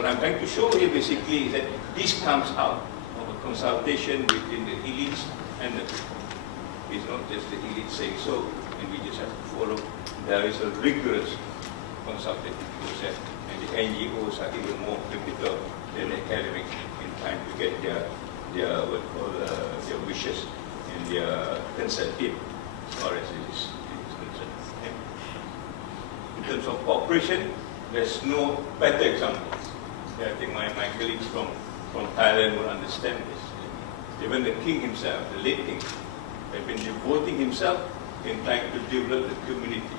What I'm trying to show here basically is that this comes out of a consultation between the elites and the people. It's not just the elite saying so, and we just have to follow. There is a rigorous consultative process, and the NGOs are even more critical than the academics in trying to get their wishes and their consent in, as far as it is concerned. Okay? In terms of cooperation, there's no better example. I think my colleagues from Thailand will understand this. Even the king himself, the late king, has been devoting himself in trying to develop the community,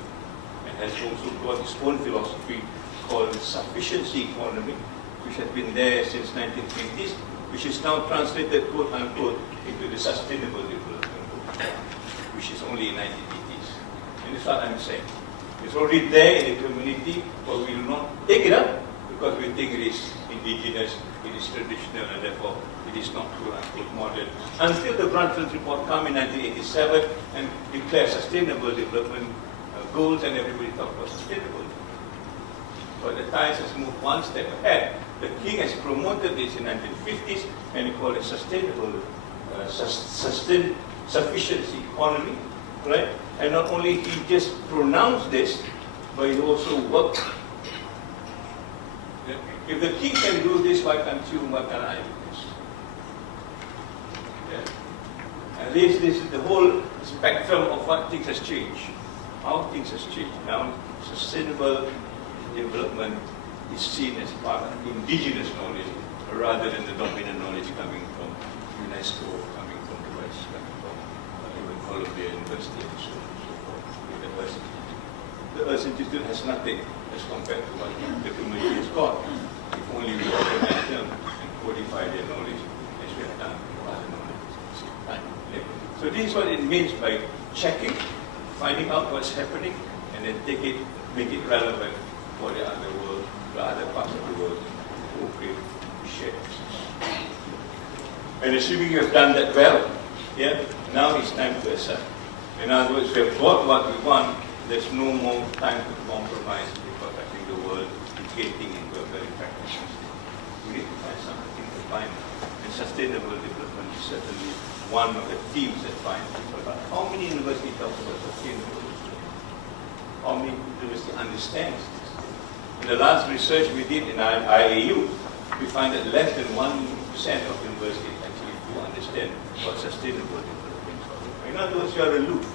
and has also got his own philosophy called sufficiency economy, which has been there since 1950s, which is now translated, quote unquote, into the sustainable development goal, which is only in 1980s. And that's what I'm saying. It's already there in the community, but we will not take it up because we think it is indigenous, it is traditional, and therefore it is not quote unquote modern. Until the Brundtland report came in 1987 and declared sustainable development goals, and everybody talked about sustainable development. But the Thais has moved one step ahead. The king has promoted this in 1950s, and he called it sustainable, sufficiency economy, right? And not only he just pronounced this, but he also worked. If the king can do this, why can't you? Why can't I do this? Yeah. And this is the whole spectrum of what things has changed. How things has changed. Now, sustainable development is seen as part of indigenous knowledge rather than the dominant knowledge coming from UNESCO, coming from the West, coming from even Columbia University and so on and so forth. The Earth Institute. The Earth Institute has nothing as compared to what the community has got. If only we organize them and codify their knowledge as we have done for other knowledge. So this is what it means by checking, finding out what's happening, and then take it, make it relevant for the other world, the other parts of the world, who create share. And assuming you have done that well, yeah, now it's time to accept. In other words, we have got what we want, there's no more time to compromise, because I think the world is getting into a very practical state. We need to find something to find. And sustainable development is certainly one of the themes that find people. But how many universities talk about sustainable development? How many universities understand this? In the last research we did in IAU, we find that less than 1% of universities actually do understand what sustainable development is. In other words, you are aloof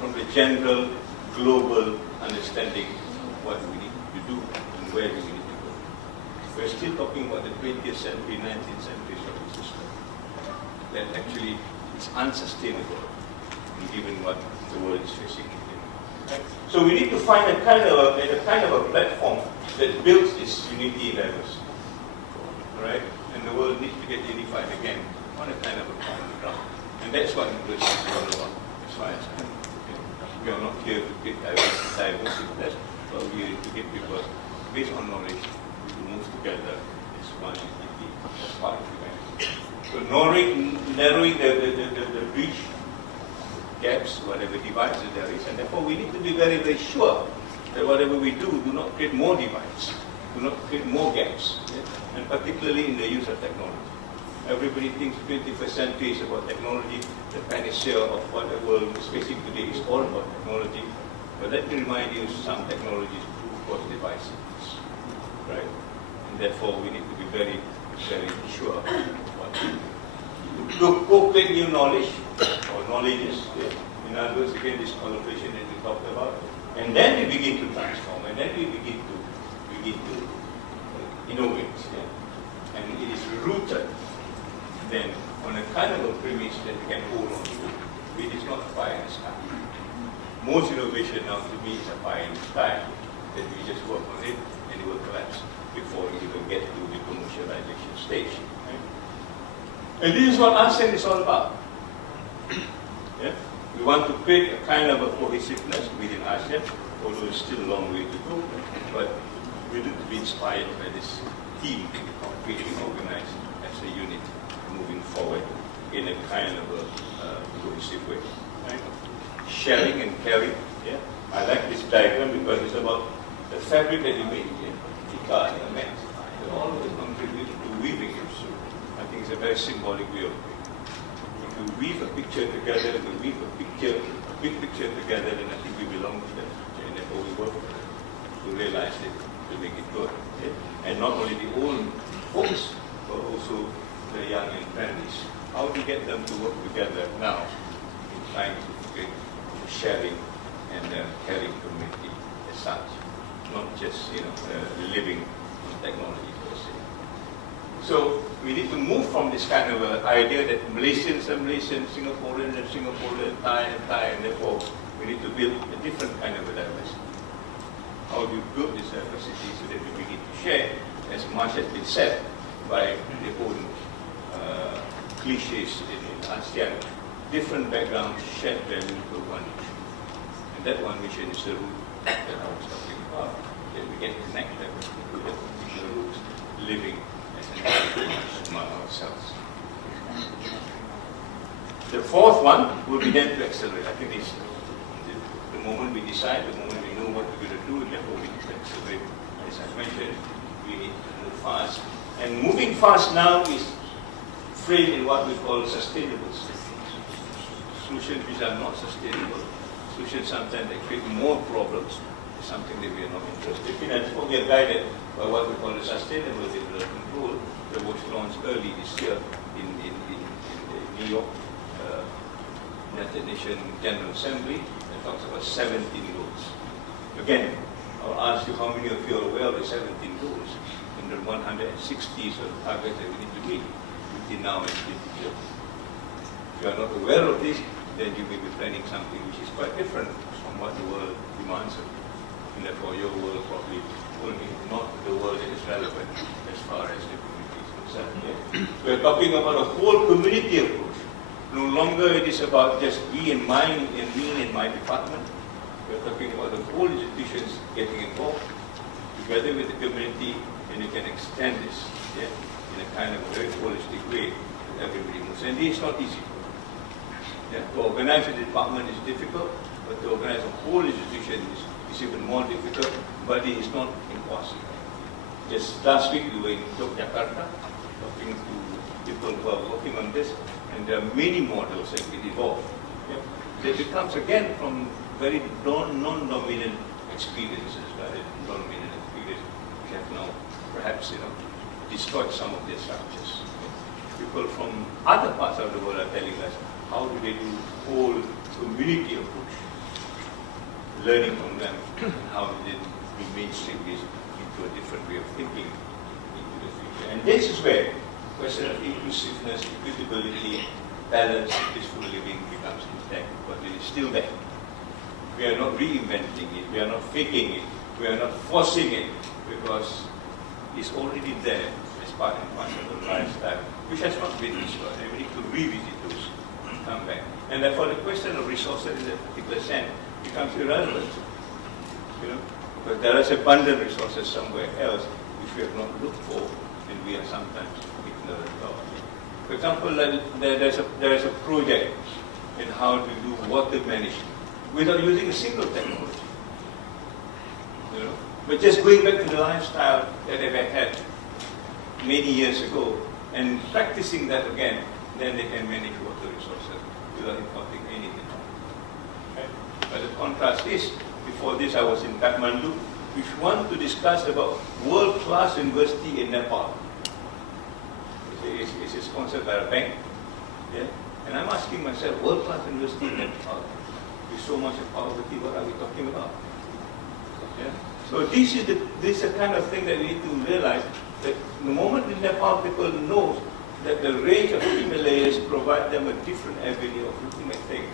from the general, global understanding of what we need to do and where we need to go. We're still talking about the 20th century, 19th century sort of system that actually is unsustainable given what the world is facing. So we need to find a kind of a platform that builds this unity in diversity. Right? And the world needs to get unified again on a kind of a common ground. And that's what university is all about, as far as I know. We are not here to get diversity, but we are to get people based on knowledge to move together as one entity, as part of humanity. So narrowing the breach, gaps, whatever divides there is, and therefore we need to be very, very sure that whatever we do not create more divides, do not create more gaps, and particularly in the use of technology. Everybody thinks 21st century is about technology. The panacea of what the world is facing today is all about technology. But let me remind you, some technologies do cause divisiveness, right? And therefore, we need to be very, very sure of what we do. To co-create new knowledge, or knowledges, in other words, again, this collaboration that we talked about, and then we begin to transform, and then we begin to innovate. Yeah? And it is rooted then on a kind of a premise that we can hold on to. It is not a pie in the sky. Most innovation now to me is a pie in the sky, that we just work on it and it will collapse before we even get to the commercialization stage. Right? And this is what ASEAN is all about. Yeah? We want to create a kind of a cohesiveness within ASEAN, although it's still a long way to go, but we need to be inspired by this theme of being organized as a unit moving forward in a kind of a cohesive way. Right? Sharing and caring. Yeah? I like this diagram because it's about the fabric that you made. Yeah? The car and the man. The always contribute to weaving it. So I think it's a very symbolic way of doing it. If you weave a picture together, if you weave a big picture together, then I think we belong to that picture, and therefore we work to realize it, to make it good. Okay? And not only the old folks, but also the young and families. How do you get them to work together now in trying to create sharing and caring community as such, not just living on technology per se. So we need to move from this kind of idea that Malaysians are Malaysians, Singaporeans are Singaporeans, Thai and Thai, and therefore we need to build a different kind of a diversity. How do you build this diversity so that we begin to share, as much has been said by the own cliches in ASEAN, different backgrounds, shared value for one mission. And that one mission is the root that I was talking about, that we get connected to the particular roots, living as an individual among ourselves. The fourth one will be then to accelerate. I think it's the moment we decide, the moment we know what we're going to do, therefore we need to accelerate. As I mentioned, we need to move fast. And moving fast now is framed in what we call sustainable solutions which are not sustainable. Solutions sometimes that create more problems is something that we are not interested in. And therefore we are guided by what we call the Sustainable Development Goal that was launched early this year in the New York United Nations General Assembly that talks about 17 goals. Again, I'll ask you how many of you are aware of the 17 goals and the 160 sort of targets that we need to meet between now and 2030. If you are not aware of this, then you may be planning something which is quite different from what the world demands of you. And therefore your world probably will be not the world that is relevant as far as the community is concerned. Yeah? We are talking about a whole community approach. No longer it is about just me and mine and me and my department. We are talking about the whole institutions getting involved together with the community, and you can extend this in a kind of very holistic way that everybody moves. And this is not easy. To organize a department is difficult, but to organize a whole institution is even more difficult, but it is not impossible. Just last week we were in Yogyakarta talking to people who are working on this, and there are many models that get evolved. That becomes again from very non-dominant experiences, rather than dominant experiences, which have now perhaps destroyed some of their structures. People from other parts of the world are telling us how do they do whole community approach, learning from them, and how do they mainstream this into a different way of thinking into the future. And this is where the question of inclusiveness, equitability, balance, peaceful living becomes intact, but it is still there. We are not reinventing it, we are not faking it, we are not forcing it, because it's already there as part and parcel of the lifestyle, which has not been destroyed, and we need to revisit those and come back. And therefore the question of resources in a particular sense becomes irrelevant. Because there is abundant resources somewhere else which we have not looked for, and we are sometimes ignorant of. For example, there is a project in how to do water management without using a single technology. But just going back to the lifestyle that they had many years ago and practicing that again, then they can manage water resources without importing anything. Okay? But the contrast is, before this I was in Kathmandu, which want to discuss about world-class university in Nepal. It's sponsored by a bank. Yeah? And I'm asking myself, world-class university in Nepal, with so much of poverty, what are we talking about? Yeah? So this is the kind of thing that we need to realize, that the moment in Nepal people know that the range of Himalayas provide them a different avenue of looking at things,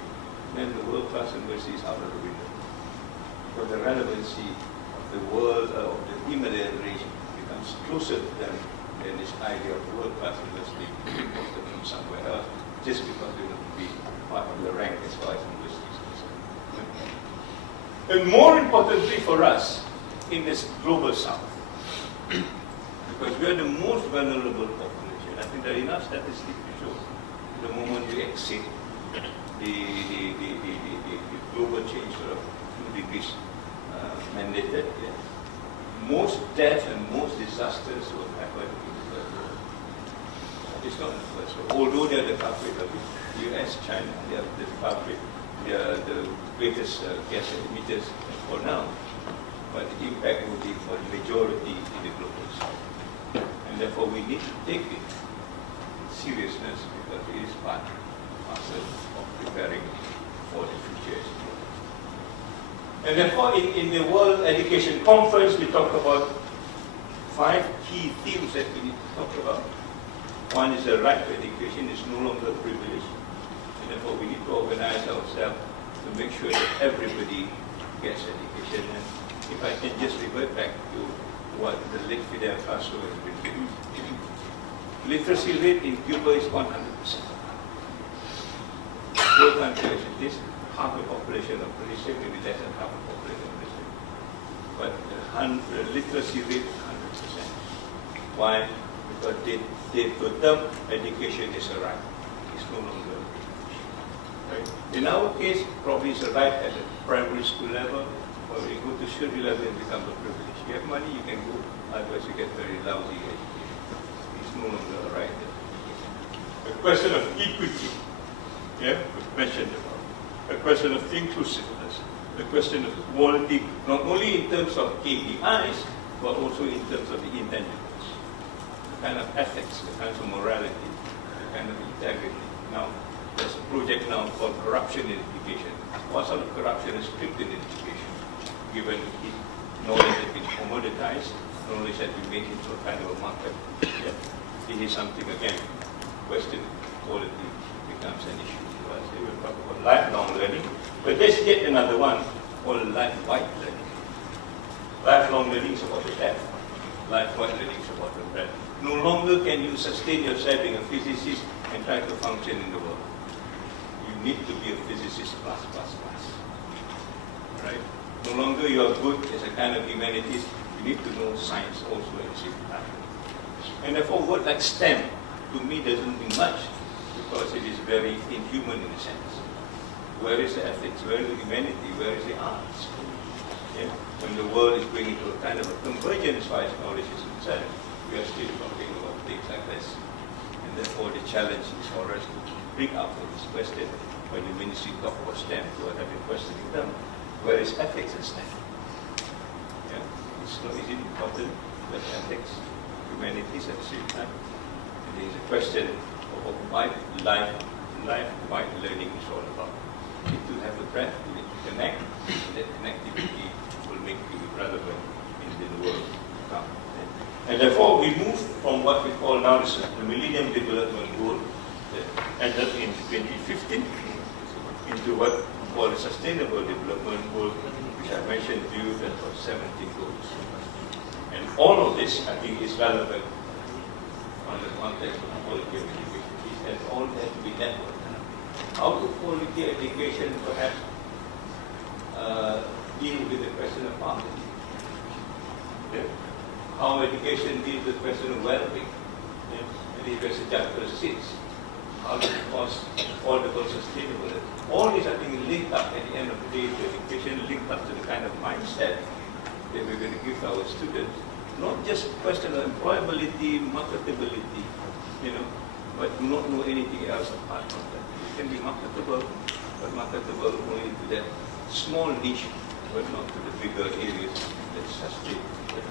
then the world-class university is out of the window. Because the relevancy of the world, of the Himalayan range becomes closer to them than this idea of world-class university imported from somewhere else, just because they want to be part of the rank as far as universities are concerned. And more importantly for us, in this global south, because we are the most vulnerable population. I think there are enough statistics to show the moment you exceed the global change of 2 degrees mandated, most death and most disasters will happen in the third world. It's not in the first world. Although they are the culprit of it, US, China, they are the culprit. They are the greatest gas emitters for now. But the impact will be for the majority in the global south. And therefore we need to take it seriousness because it is part and parcel of preparing for the future. And therefore in the World Education Conference we talk about 5 key themes that we need to talk about. One is the right to education is no longer a privilege. And therefore we need to organize ourselves to make sure that everybody gets education. And if I can just revert back to what the late Fidel Castro has been doing. Literacy rate in Cuba is 100%. Poor country as it is, half the population of Malaysia, maybe less than half the population of Malaysia. But the literacy rate is 100%. Why? Because they to them education is a right. It's no longer a privilege. Right? In our case, probably it's a right at the primary school level, or when you go to schedule level it becomes a privilege. You have money, you can go, otherwise you get very lousy education. It's no longer a right. A question of equity, yeah, was mentioned about. A question of inclusiveness, a question of quality, not only in terms of KPIs, but also in terms of the intangibles. The kind of ethics, the kind of morality, the kind of integrity. Now, there's a project now called corruption in education. What sort of corruption is strict in education? Given it, knowledge has been commoditized, knowledge has been made into a kind of a market. Yeah. This is something, again, question quality becomes an issue to us. We will talk about lifelong learning, but there's yet another one called life-wide learning. Lifelong learning is about the depth. Life-wide learning is about the breadth. No longer can you sustain yourself being a physicist and try to function in the world. You need to be a physicist plus. Right? No longer you are good as a kind of humanities, you need to know science also at the same time. And therefore, word like STEM, to me, doesn't mean much, because it is very inhuman in a sense. Where is the ethics? Where is the humanity? Where is the arts? Yeah? When the world is going into a kind of a convergence as far as knowledge is concerned, we are still talking about things like this. And therefore, the challenge is for us to bring up this question. When the ministry talk about STEM, we have been questioning them. Where is ethics in STEM? Yeah? It's not easy important, but ethics, humanities at the same time. And there is a question of what life-wide learning is all about. You need to have a breadth, you need to connect, and that connectivity will make you relevant in the world to come. And therefore, we move from what we call now the Millennium Development Goal that ended in 2015 into what we call the Sustainable Development Goal, which I mentioned to you, that was 17 goals. And all of this, I think, is relevant on the context of quality of education. It all has to be networked. How to quality education perhaps deal with the question of poverty? Yeah? How education deals with the question of well-being? Yeah? And if there's a chapter 6, how to cause affordable, sustainable. All these, I think, linked up at the end of the day to education, linked up to the kind of mindset that we're going to give to our students. Not just a question of employability, marketability, but not know anything else apart from that. It can be marketable, but marketable only to that small niche, but not to the bigger areas that sustain the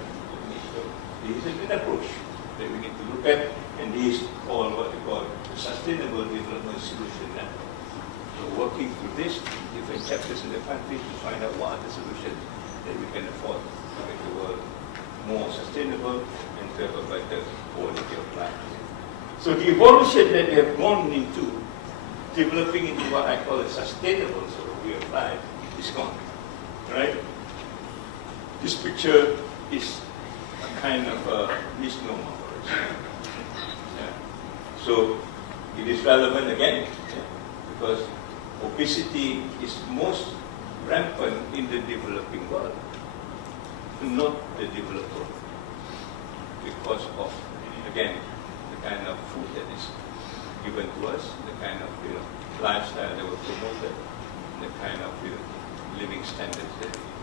niche. So this is an approach that we need to look at, and this is called what we call the Sustainable Development Solution Network. So working through this, different chapters in the country to find out what are the solutions that we can afford to make the world more sustainable and to have a better quality of life. So the evolution that we have gone into, developing into what I call a sustainable sort of way of life, is gone. Right? This picture is a kind of a misnomer for us. Yeah. So it is relevant again, because obesity is most rampant in the developing world, not the developed world, because of, again, the kind of food that is given to us, the kind of lifestyle that was promoted, the kind of living standards that we